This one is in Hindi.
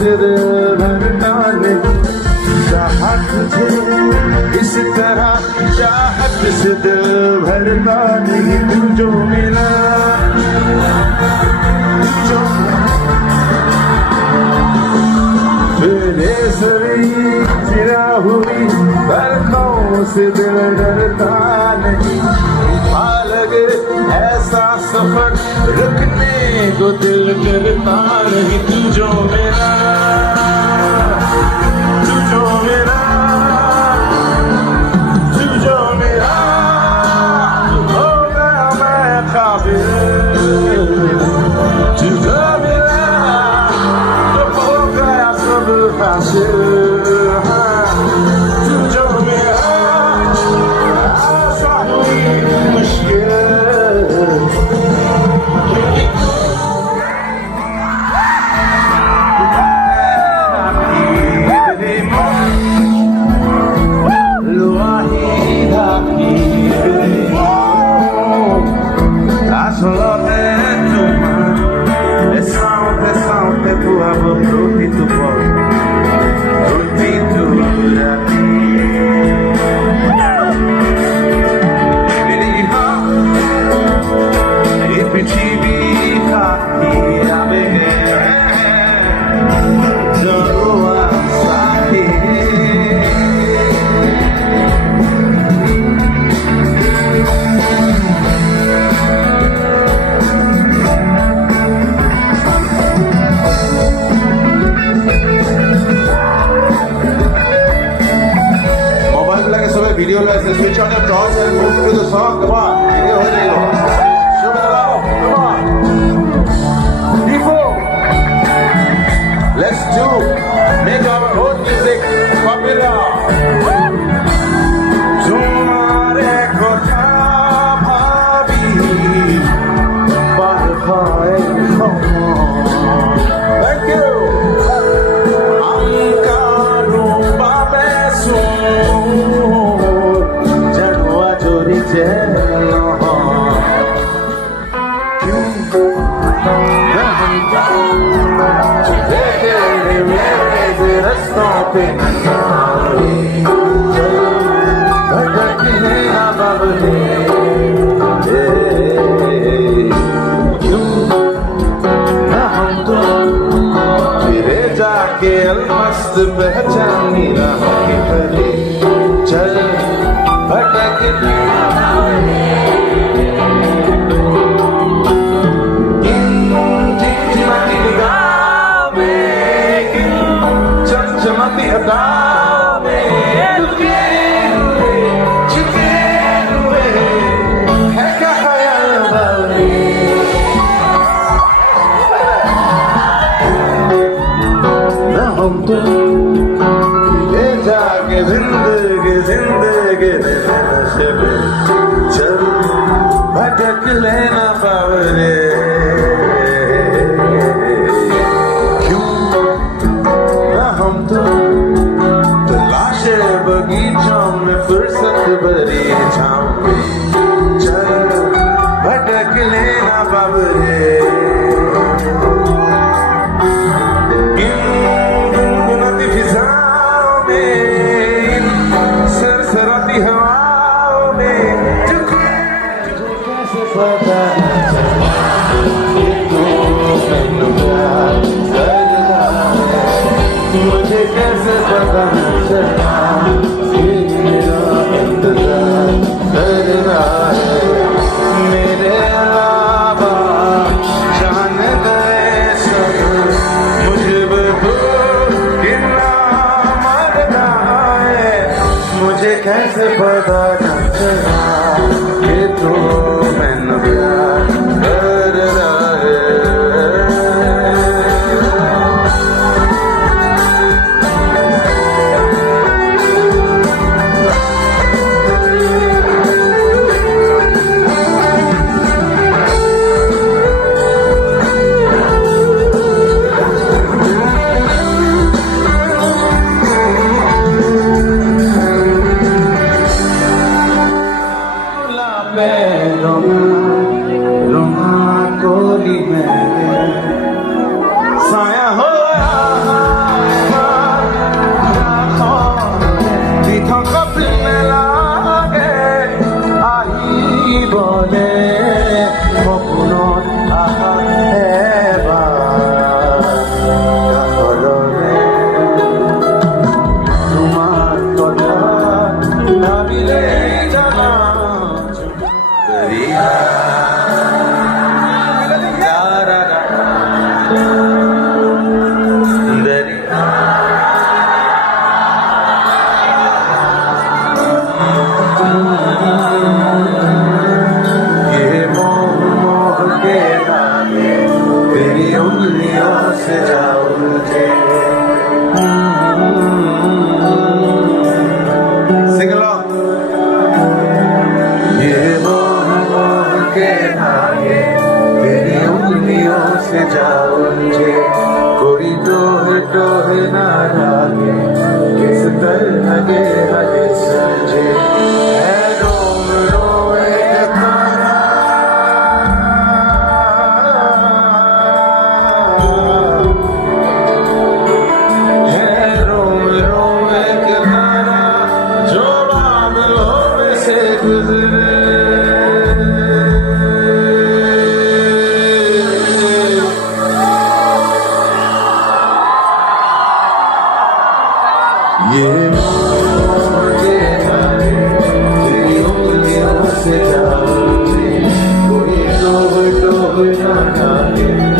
से दिल भरता नहीं, चाहत तुझे इस तरह, चाहत से दिल भरता नहीं। तू जो मिला मेरे सभी चिरा हुई बरखों से दिल डरता नहीं। लगे ऐसा सफर रुकने को दिल करता नहीं। तू जो मेरा, तू जो मेरा, तू जो मेरा हो गया मैं काबिल। तू जो मेरा तो हो गया सब हासिल। तू जो मेरा आशा हुई मुश्किल। Video lessons, switch on your dots and move to the song. Come on, video ho jayega. Show me the love. Come on. People, let's do make our own music popular. Tumhare kotha bhabi par paaye thank you. Ankaro babe रस्तों पे भटकने ना बबले क्यों ना हम तो फिरे जाके अलमस्त पहचानी राह की भरी। चल भटकने ना बबले चमकती अदाओं में झुके हुए है क्या ख्याल बावली। ना हम तो ले जाके जिंदगी नशे में चल भटक लेना बावले। बगीचों में फुर्सत भरी छाँव में चल भटक लेना बाबरे। गुनगुनाती से जाऊं जे कोई टोहे ना लागे किस तरह के हले सजे है रोम रोए तारा है रोम रोए तारा जो बादलों में से गुजरे ये मोटे जाने तेरी उंगलियों से जाऊं कोई टोह ना डाले